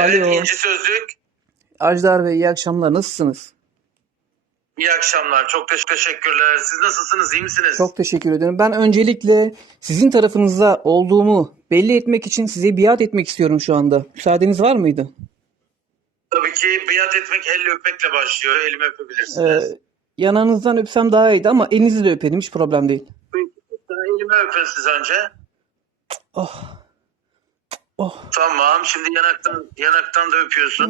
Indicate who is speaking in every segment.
Speaker 1: Evet
Speaker 2: Alo.
Speaker 1: İnci Sözlük.
Speaker 2: Ajdar Bey iyi akşamlar. Nasılsınız?
Speaker 1: İyi akşamlar. Çok teş- teşekkürler. Siz nasılsınız? İyi misiniz?
Speaker 2: Çok teşekkür ederim. Ben öncelikle sizin tarafınızda olduğumu belli etmek için size biat etmek istiyorum şu anda. Müsaadeniz var mıydı?
Speaker 1: Tabii ki biat etmek elle öpmekle başlıyor. Elimi öpebilirsiniz.
Speaker 2: Ee, yanağınızdan öpsem daha iyiydi ama elinizi de öpelim. Hiç problem değil.
Speaker 1: Elimi öpün siz önce.
Speaker 2: Oh. Oh.
Speaker 1: Tamam. Şimdi yanaktan yanaktan da öpüyorsun.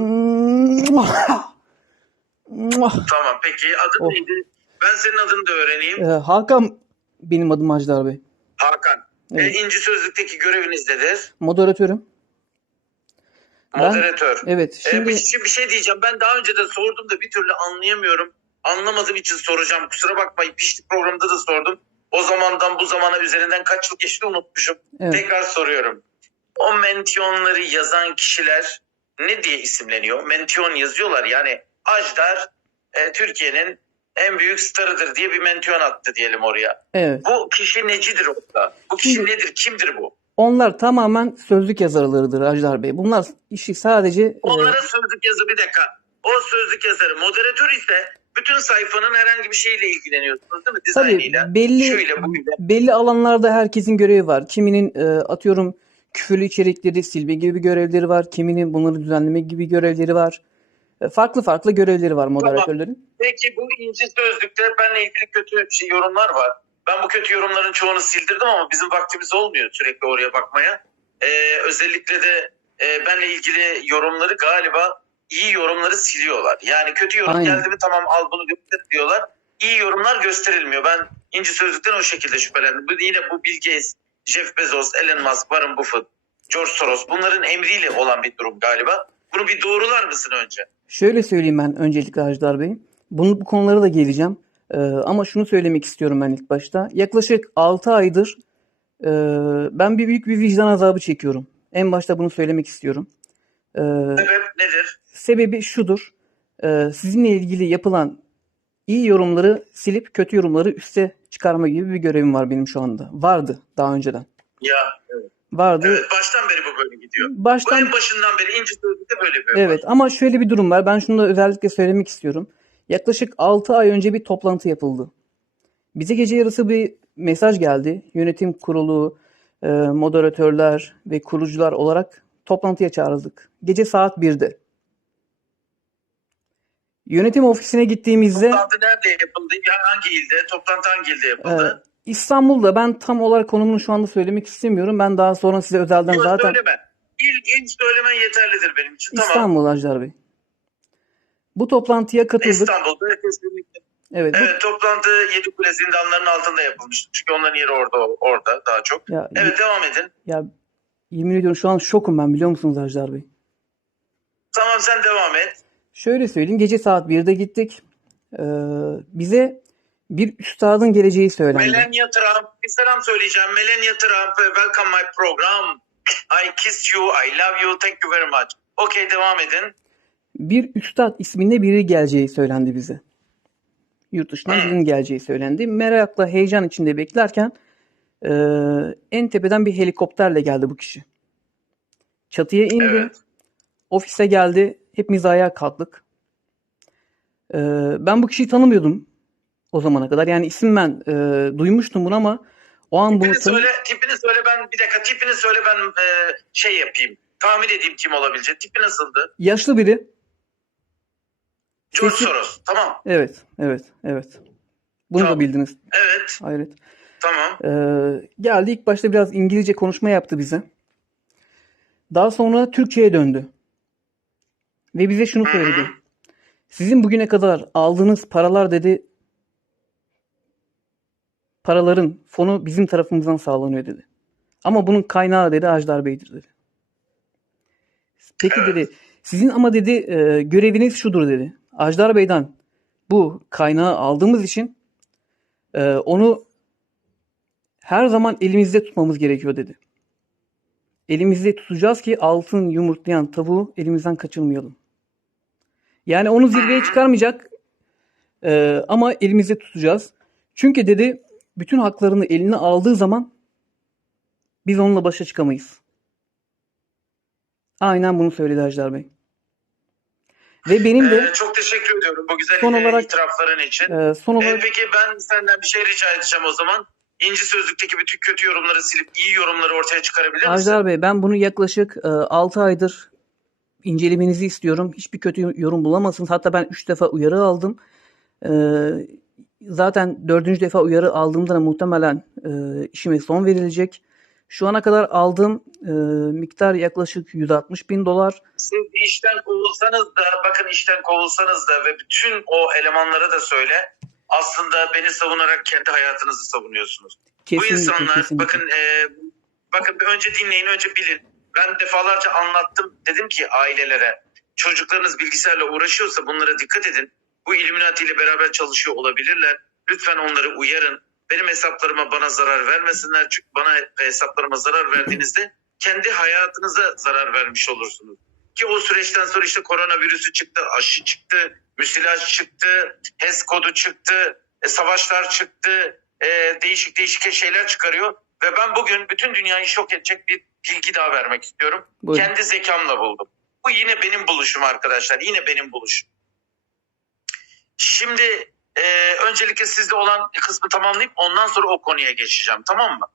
Speaker 1: Tamam. Peki adın
Speaker 2: Oh.
Speaker 1: neydi? Ben senin adını da öğreneyim.
Speaker 2: Ee, Hakan benim adım Ajdar Bey.
Speaker 1: Hakan.
Speaker 2: Evet.
Speaker 1: E, İnci Sözlük'teki göreviniz nedir?
Speaker 2: Moderatörüm. Ben-
Speaker 1: Moderatör.
Speaker 2: Evet.
Speaker 1: Ee,
Speaker 2: Şimdi
Speaker 1: bir, şey- bir şey diyeceğim. Ben daha önce de sordum da bir türlü anlayamıyorum. Anlamadığım için soracağım. Kusura bakmayın. Pişti programda da sordum. O zamandan bu zamana üzerinden kaç yıl geçti unutmuşum.
Speaker 2: evet.
Speaker 1: Tekrar soruyorum. O mentiyonları yazan kişiler ne diye isimleniyor? Mentiyon yazıyorlar. Yani Ajdar e, Türkiye'nin en büyük starıdır diye bir mentiyon attı diyelim oraya.
Speaker 2: Evet.
Speaker 1: Bu kişi necidir orada? Bu kişi
Speaker 2: Şimdi-
Speaker 1: nedir? Kimdir bu?
Speaker 2: Onlar tamamen sözlük yazarlarıdır Ajdar Bey. Bunlar işi sadece e,
Speaker 1: Onlara sözlük yazı bir dakika. O sözlük yazarı moderatör ise bütün sayfanın herhangi bir şeyle ilgileniyorsunuz değil mi? Dizaynıyla.
Speaker 2: tabii belli
Speaker 1: Şuyla
Speaker 2: belli alanlarda herkesin görevi var. Kiminin e, atıyorum küfürlü içerikleri silme gibi görevleri var. Kiminin bunları düzenleme gibi görevleri var. E, farklı farklı görevleri var moderatörlerin.
Speaker 1: Peki bu inci sözlükte benle ilgili kötü şey, yorumlar var. Ben bu kötü yorumların çoğunu sildirdim ama bizim vaktimiz olmuyor sürekli oraya bakmaya. Ee, özellikle de e, benle ilgili yorumları galiba iyi yorumları siliyorlar. Yani kötü yorum
Speaker 2: Aynen.
Speaker 1: geldi mi tamam al bunu göster diyorlar. İyi yorumlar gösterilmiyor. Ben inci sözlükten o şekilde şüphelendim. Bu yine bu Bill Gates, Jeff Bezos, Elon Musk, Warren Buffett, George Soros bunların emriyle olan bir durum galiba. Bunu bir doğrular mısın önce?
Speaker 2: Şöyle söyleyeyim ben öncelikle Ajdar Bey. Bunu, bu konulara da geleceğim. E, ama şunu söylemek istiyorum ben ilk başta. Yaklaşık 6 aydır e, ben bir büyük bir vicdan azabı çekiyorum. En başta bunu söylemek istiyorum. E,
Speaker 1: Sebep nedir?
Speaker 2: Sebebi şudur. Ee, sizinle ilgili yapılan iyi yorumları silip kötü yorumları üste çıkarma gibi bir görevim var benim şu anda. Vardı daha önceden.
Speaker 1: Ya
Speaker 2: Vardı.
Speaker 1: Evet baştan beri bu böyle gidiyor. Bu
Speaker 2: Baştan
Speaker 1: en başından beri inci sözlükte böyle bir
Speaker 2: evet ama şöyle bir durum var. Ben şunu da özellikle söylemek istiyorum. Yaklaşık 6 ay önce bir toplantı yapıldı. Bize gece yarısı bir mesaj geldi. Yönetim kurulu, e, moderatörler ve kurucular olarak toplantıya çağrıldık. Gece saat 1'de. Yönetim ofisine gittiğimizde
Speaker 1: Toplantı nerede yapıldı? Ya hangi ilde? Toplantı hangi ilde yapıldı?
Speaker 2: İstanbul'da ben tam olarak konumunu şu anda söylemek istemiyorum. Ben daha sonra size özelden
Speaker 1: Yok
Speaker 2: zaten
Speaker 1: söyleme. İlk inç söylemen yeterlidir benim için. Tamam.
Speaker 2: İstanbul Ajdar Bey. Bu toplantıya katıldık.
Speaker 1: İstanbul'da kesinlikle.
Speaker 2: Evet. bu-
Speaker 1: Evet toplantı Yedikule zindanlarının altında yapılmıştı. Çünkü onların yeri orada orada daha çok.
Speaker 2: Ya,
Speaker 1: Evet devam edin.
Speaker 2: ya yemin ediyorum şu an şokum ben biliyor musunuz Ajdar Bey?
Speaker 1: Tamam sen devam et.
Speaker 2: Şöyle söyleyeyim. Gece saat 1'de gittik. Ee, bize bir üstadın geleceği söylendi.
Speaker 1: Melania Trump. Bir selam söyleyeceğim. Melania Trump. Welcome my program. I kiss you. I love you. Thank you very much. Okey devam edin.
Speaker 2: Bir üstad isminde biri geleceği söylendi bize. Yurt dışından
Speaker 1: Hı.
Speaker 2: birinin geleceği söylendi. Merakla, heyecan içinde beklerken e, en tepeden bir helikopterle geldi bu kişi. Çatıya indi,
Speaker 1: Evet.
Speaker 2: ofise geldi. Hepimiz ayağa kalktık. E, ben bu kişiyi tanımıyordum o zamana kadar. Yani isim ben e, duymuştum bunu ama o an bunu
Speaker 1: Tipini söyle, tipini söyle ben bir dakika tipini söyle ben e, şey yapayım. Tahmin edeyim kim olabilecek. Tipi nasıldı?
Speaker 2: yaşlı biri.
Speaker 1: George
Speaker 2: Sesi-
Speaker 1: Soros. Tamam.
Speaker 2: Evet, evet, evet. Bunu da
Speaker 1: Tamam.
Speaker 2: bildiniz.
Speaker 1: Evet.
Speaker 2: Hayret.
Speaker 1: Tamam.
Speaker 2: Ee, geldi ilk başta biraz İngilizce konuşma yaptı bize. Daha sonra Türkçe'ye döndü. Ve bize şunu söyledi. Sizin bugüne kadar aldığınız paralar dedi paraların fonu bizim tarafımızdan sağlanıyor dedi. Ama bunun kaynağı dedi Ajdar Bey'dir dedi. Peki dedi sizin ama dedi e, göreviniz şudur dedi. Ajdar Bey'den bu kaynağı aldığımız için e, onu her zaman elimizde tutmamız gerekiyor dedi. Elimizde tutacağız ki altın yumurtlayan tavuğu elimizden kaçırmayalım. Yani onu zirveye çıkarmayacak e, ama elimizde tutacağız. Çünkü dedi bütün haklarını eline aldığı zaman biz onunla başa çıkamayız. Aynen bunu söyledi Ajdar Bey. Ve benim de
Speaker 1: Ee, çok teşekkür ediyorum bu güzel
Speaker 2: Son
Speaker 1: e,
Speaker 2: olarak-
Speaker 1: itirafların için.
Speaker 2: e, son
Speaker 1: Ee,
Speaker 2: olarak
Speaker 1: peki ben senden bir şey rica edeceğim o zaman. İnci Sözlük'teki bütün kötü yorumları silip iyi yorumları ortaya çıkarabilir misin?
Speaker 2: Ajdar Bey ben bunu yaklaşık e, 6 aydır incelemenizi istiyorum. Hiçbir kötü yorum bulamazsınız. Hatta ben 3 defa uyarı aldım. E, zaten 4. defa uyarı aldığımda da muhtemelen e, işime son verilecek. Şu ana kadar aldığım e, miktar yaklaşık 160 bin dolar.
Speaker 1: Siz işten kovulsanız da bakın işten kovulsanız da ve bütün o elemanlara da söyle aslında beni savunarak kendi hayatınızı savunuyorsunuz. Bu
Speaker 2: Kesinlikle,
Speaker 1: insanlar
Speaker 2: kesinlikle.
Speaker 1: bakın e, bakın önce dinleyin önce bilin. Ben defalarca anlattım dedim ki ailelere çocuklarınız bilgisayarla uğraşıyorsa bunlara dikkat edin. Bu Illuminati ile beraber çalışıyor olabilirler. Lütfen onları uyarın. Benim hesaplarıma bana zarar vermesinler. Çünkü bana hesaplarıma zarar verdiğinizde kendi hayatınıza zarar vermiş olursunuz. Ki o süreçten sonra işte koronavirüsü çıktı, aşı çıktı, müsilaj çıktı, HES kodu çıktı, e, savaşlar çıktı, e, değişik değişik şeyler çıkarıyor. Ve ben bugün bütün dünyayı şok edecek bir bilgi daha vermek istiyorum.
Speaker 2: Buyurun.
Speaker 1: Kendi zekamla buldum. Bu yine benim buluşum arkadaşlar. Yine benim buluşum. Şimdi e, öncelikle sizde olan kısmı tamamlayıp ondan sonra o konuya geçeceğim. Tamam mı?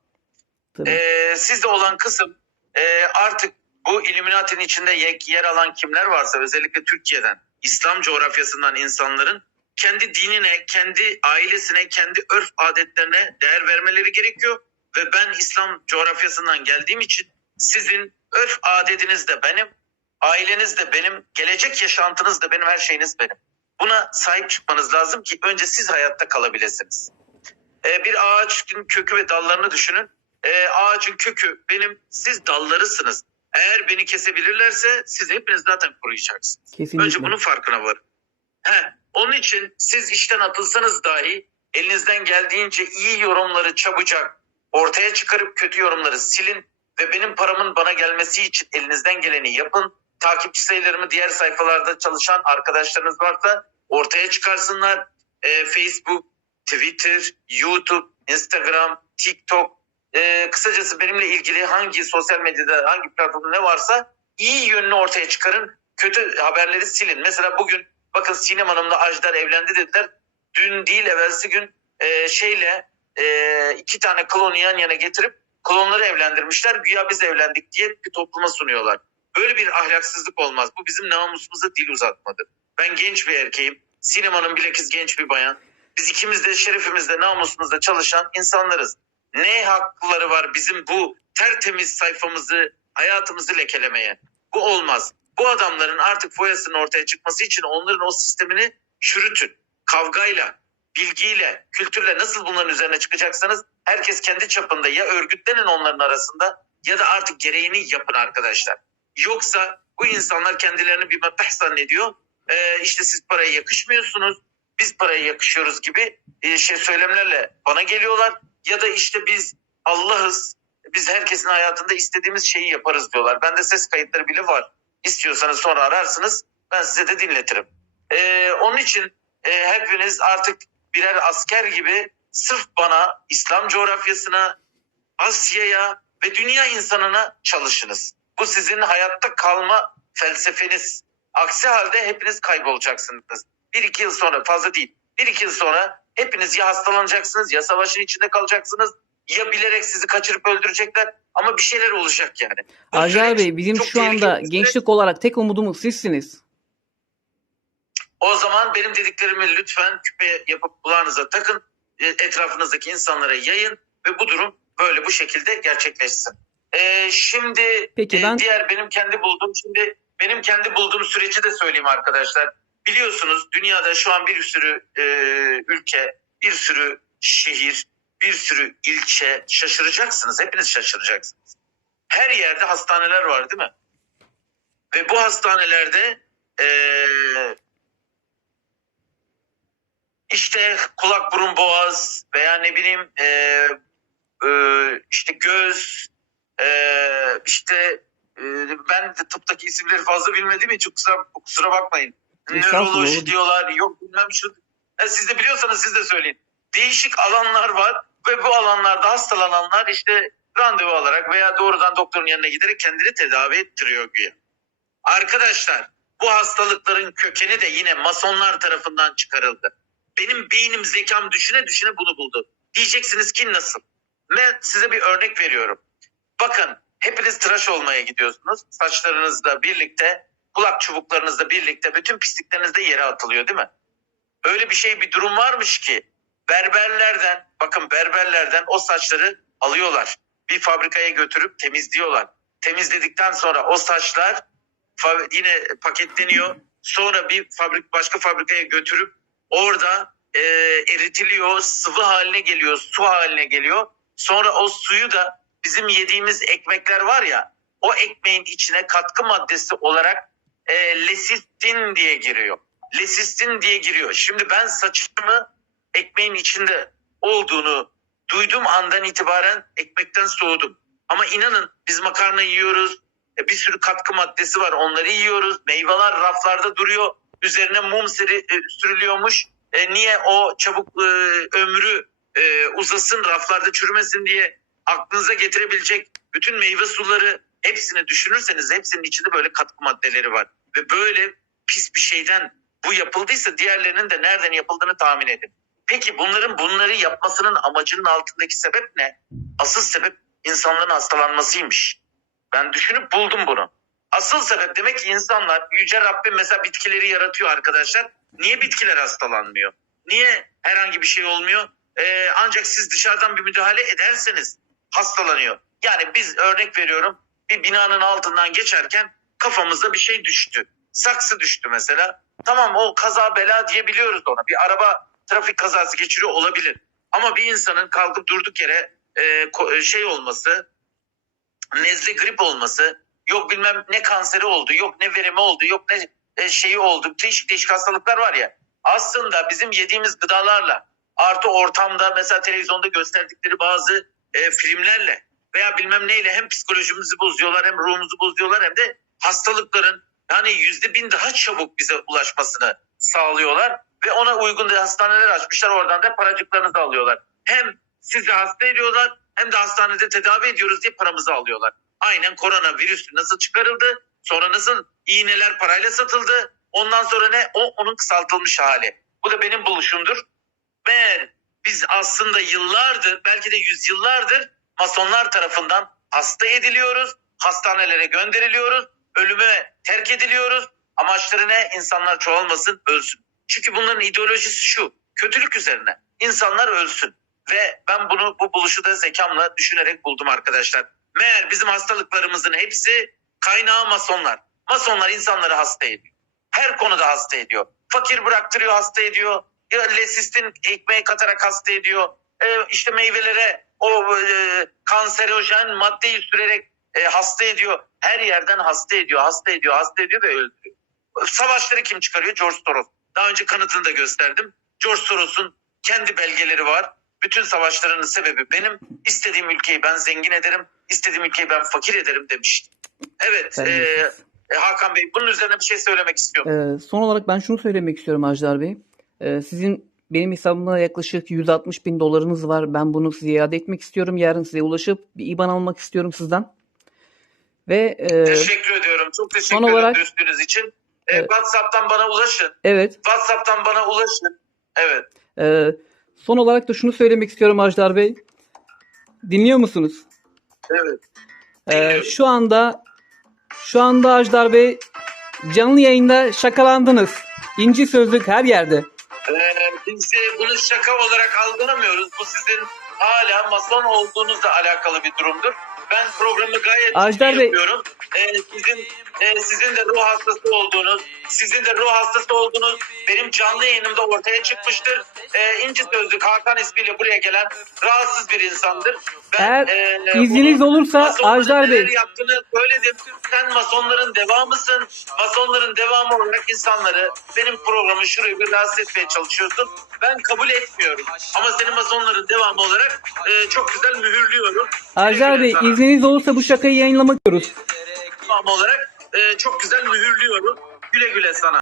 Speaker 2: Tabii.
Speaker 1: Ee, sizde olan kısım e, artık bu Illuminati'nin içinde ye- yer alan kimler varsa özellikle Türkiye'den, İslam coğrafyasından insanların kendi dinine, kendi ailesine, kendi örf adetlerine değer vermeleri gerekiyor. Ve ben İslam coğrafyasından geldiğim için sizin örf adetiniz de benim, aileniz de benim, gelecek yaşantınız da benim, her şeyiniz benim. Buna sahip çıkmanız lazım ki önce siz hayatta kalabilirsiniz. Ee, bir ağaçın kökü ve dallarını düşünün e, ağacın kökü benim siz dallarısınız. Eğer beni kesebilirlerse siz hepiniz zaten kuruyacaksınız.
Speaker 2: Kesinlikle.
Speaker 1: Önce bunun farkına varın. He, onun için siz işten atılsanız dahi elinizden geldiğince iyi yorumları çabucak ortaya çıkarıp kötü yorumları silin ve benim paramın bana gelmesi için elinizden geleni yapın. Takipçi sayılarımı diğer sayfalarda çalışan arkadaşlarınız varsa ortaya çıkarsınlar. Ee, Facebook, Twitter, YouTube, Instagram, TikTok, e, kısacası benimle ilgili hangi sosyal medyada hangi platformda ne varsa iyi yönünü ortaya çıkarın. Kötü haberleri silin. Mesela bugün bakın Sinem Hanım'la Ajdar evlendi dediler. Dün değil evvelsi gün e, şeyle e, iki tane klonu yan yana getirip klonları evlendirmişler. Güya biz evlendik diye bir topluma sunuyorlar. Böyle bir ahlaksızlık olmaz. Bu bizim namusumuza dil uzatmadır. Ben genç bir erkeğim. Sinem Hanım bilakis genç bir bayan. Biz ikimiz de şerefimizde, namusumuzda çalışan insanlarız. Ne hakları var bizim bu tertemiz sayfamızı, hayatımızı lekelemeye? Bu olmaz. Bu adamların artık foyasının ortaya çıkması için onların o sistemini çürütün. Kavgayla, bilgiyle, kültürle nasıl bunların üzerine çıkacaksanız herkes kendi çapında ya örgütlenin onların arasında ya da artık gereğini yapın arkadaşlar. Yoksa bu insanlar kendilerini bir matah zannediyor. Ee, işte siz paraya yakışmıyorsunuz, biz paraya yakışıyoruz gibi e, şey söylemlerle bana geliyorlar. Ya da işte biz Allah'ız, biz herkesin hayatında istediğimiz şeyi yaparız diyorlar. Bende ses kayıtları bile var. İstiyorsanız sonra ararsınız, ben size de dinletirim. Ee, onun için e, hepiniz artık birer asker gibi sırf bana, İslam coğrafyasına, Asya'ya ve dünya insanına çalışınız. Bu sizin hayatta kalma felsefeniz. Aksi halde hepiniz kaybolacaksınız. Bir iki yıl sonra fazla değil. Bir iki yıl sonra hepiniz ya hastalanacaksınız ya savaşın içinde kalacaksınız ya bilerek sizi kaçırıp öldürecekler ama bir şeyler olacak yani. Süreç
Speaker 2: Bey bizim şu anda gençlik olarak tek umudumuz sizsiniz.
Speaker 1: O zaman benim dediklerimi lütfen küpe yapıp kulağınıza takın. e, Etrafınızdaki insanlara yayın ve bu durum böyle bu şekilde gerçekleşsin. Ee, şimdi
Speaker 2: Peki
Speaker 1: e,
Speaker 2: ben-
Speaker 1: diğer benim kendi bulduğum şimdi benim kendi bulduğum süreci de söyleyeyim arkadaşlar. Biliyorsunuz dünyada şu an bir sürü e, ülke, bir sürü şehir, bir sürü ilçe şaşıracaksınız. Hepiniz şaşıracaksınız. Her yerde hastaneler var değil mi? Ve bu hastanelerde e, işte kulak burun boğaz veya ne bileyim e, e, işte göz e, işte e, ben de tıptaki isimleri fazla bilmediğim için kusura, kusura bakmayın. Nöroloji diyorlar yok bilmem şu. E, siz de biliyorsanız siz de söyleyin. Değişik alanlar var ve bu alanlarda hastalananlar işte randevu alarak veya doğrudan doktorun yanına giderek kendini tedavi ettiriyor güya. Arkadaşlar bu hastalıkların kökeni de yine masonlar tarafından çıkarıldı. Benim beynim zekam düşüne düşüne bunu buldu. Diyeceksiniz ki nasıl? Ben size bir örnek veriyorum. Bakın hepiniz tıraş olmaya gidiyorsunuz. Saçlarınızla birlikte, kulak çubuklarınızla birlikte bütün pislikleriniz de yere atılıyor değil mi? Öyle bir şey bir durum varmış ki berberlerden bakın berberlerden o saçları alıyorlar. Bir fabrikaya götürüp temizliyorlar. Temizledikten sonra o saçlar yine paketleniyor. Sonra bir fabrik başka fabrikaya götürüp orada e, eritiliyor, sıvı haline geliyor, su haline geliyor. Sonra o suyu da bizim yediğimiz ekmekler var ya, o ekmeğin içine katkı maddesi olarak e, lesistin diye giriyor. Lesistin diye giriyor. Şimdi ben saçımı ekmeğin içinde olduğunu duyduğum andan itibaren ekmekten soğudum. Ama inanın biz makarna yiyoruz, e, bir sürü katkı maddesi var onları yiyoruz. Meyveler raflarda duruyor. Üzerine mum e, sürülüyormuş. E, niye o çabuk e, ömrü e, uzasın raflarda çürümesin diye aklınıza getirebilecek bütün meyve suları hepsini düşünürseniz hepsinin içinde böyle katkı maddeleri var. Ve böyle pis bir şeyden bu yapıldıysa diğerlerinin de nereden yapıldığını tahmin edin. Peki bunların bunları yapmasının amacının altındaki sebep ne? Asıl sebep insanların hastalanmasıymış. Ben düşünüp buldum bunu. Asıl sebep demek ki insanlar Yüce Rabbim mesela bitkileri yaratıyor arkadaşlar. Niye bitkiler hastalanmıyor? Niye herhangi bir şey olmuyor? Ee, ancak siz dışarıdan bir müdahale ederseniz hastalanıyor. Yani biz örnek veriyorum bir binanın altından geçerken kafamıza bir şey düştü. Saksı düştü mesela. Tamam o kaza bela diyebiliyoruz ona. Bir araba trafik kazası geçiriyor olabilir. Ama bir insanın kalkıp durduk yere e, şey olması, nezle grip olması, yok bilmem ne kanseri oldu, yok ne verimi oldu, yok ne e, şeyi oldu. Değişik değişik hastalıklar var ya. Aslında bizim yediğimiz gıdalarla artı ortamda mesela televizyonda gösterdikleri bazı e, filmlerle veya bilmem neyle hem psikolojimizi bozuyorlar hem ruhumuzu bozuyorlar hem de hastalıkların yani yüzde bin daha çabuk bize ulaşmasını sağlıyorlar ve ona uygun da hastaneler açmışlar oradan da paracıklarınızı alıyorlar. Hem sizi hasta ediyorlar hem de hastanede tedavi ediyoruz diye paramızı alıyorlar. Aynen koronavirüs nasıl çıkarıldı sonra nasıl iğneler parayla satıldı ondan sonra ne o onun kısaltılmış hali. Bu da benim buluşumdur. Meğer biz aslında yıllardır belki de yüzyıllardır masonlar tarafından hasta ediliyoruz, hastanelere gönderiliyoruz, ölüme terk ediliyoruz. Amaçları ne? İnsanlar çoğalmasın, ölsün. Çünkü bunların ideolojisi şu, kötülük üzerine. İnsanlar ölsün. Ve ben bunu bu buluşu da zekamla düşünerek buldum arkadaşlar. Meğer bizim hastalıklarımızın hepsi kaynağı masonlar. Masonlar insanları hasta ediyor. Her konuda hasta ediyor. Fakir bıraktırıyor hasta ediyor. Ya lesistin ekmeğe katarak hasta ediyor. Ee, işte meyvelere o e, kanserojen maddeyi sürerek e, hasta ediyor. Her yerden hasta ediyor, hasta ediyor, hasta ediyor ve öldürüyor. Savaşları kim çıkarıyor? George Soros. Daha önce kanıtını da gösterdim. George Soros'un kendi belgeleri var. Bütün savaşlarının sebebi benim. İstediğim ülkeyi ben zengin ederim. istediğim ülkeyi ben fakir ederim demişti. Evet.
Speaker 2: Ben
Speaker 1: e, e, Hakan Bey bunun üzerine bir şey söylemek istiyorum.
Speaker 2: Ee, son olarak ben şunu söylemek istiyorum Ajdar Bey. Ee, sizin benim hesabımda yaklaşık 160 bin dolarınız var. Ben bunu size iade etmek istiyorum. Yarın size ulaşıp bir IBAN almak istiyorum sizden. Ve e,
Speaker 1: Teşekkür ediyorum. Çok teşekkür
Speaker 2: son
Speaker 1: ederim
Speaker 2: olarak-
Speaker 1: dürüstlüğünüz için. E,
Speaker 2: Evet.
Speaker 1: WhatsApp'tan bana ulaşın.
Speaker 2: evet
Speaker 1: WhatsApp'tan bana ulaşın. Evet.
Speaker 2: e, son olarak da şunu söylemek istiyorum Ajdar Bey. Dinliyor musunuz?
Speaker 1: Evet.
Speaker 2: Ee, şu anda şu anda Ajdar Bey canlı yayında şakalandınız. İnci sözlük her yerde.
Speaker 1: Ee, biz bunu şaka olarak algılamıyoruz. Bu sizin hala mason olduğunuzla alakalı bir durumdur. Ben programı gayet
Speaker 2: Ajdar
Speaker 1: iyi
Speaker 2: Bey-
Speaker 1: yapıyorum. Ee, sizin e, sizin de ruh hastası olduğunuz, sizin de ruh hastası olduğunuz benim canlı yayınımda ortaya çıkmıştır. Ee, İnci Sözlük Hakan ismiyle buraya gelen rahatsız bir insandır.
Speaker 2: Eğer
Speaker 1: e,
Speaker 2: izniniz olursa Ajdar Bey
Speaker 1: yaptığını söyledim. Sen masonların devamısın. Masonların devamı olarak insanları benim programı şuraya bir rahatsız etmeye çalışıyorsun. Ben kabul etmiyorum. Ama senin masonların devamı olarak e, çok güzel mühürlüyorum.
Speaker 2: Ajdar Bey
Speaker 1: sana.
Speaker 2: izniniz olursa bu şakayı yayınlamak istiyoruz.
Speaker 1: Devamı olarak e, çok güzel mühürlüyorum. Güle güle sana.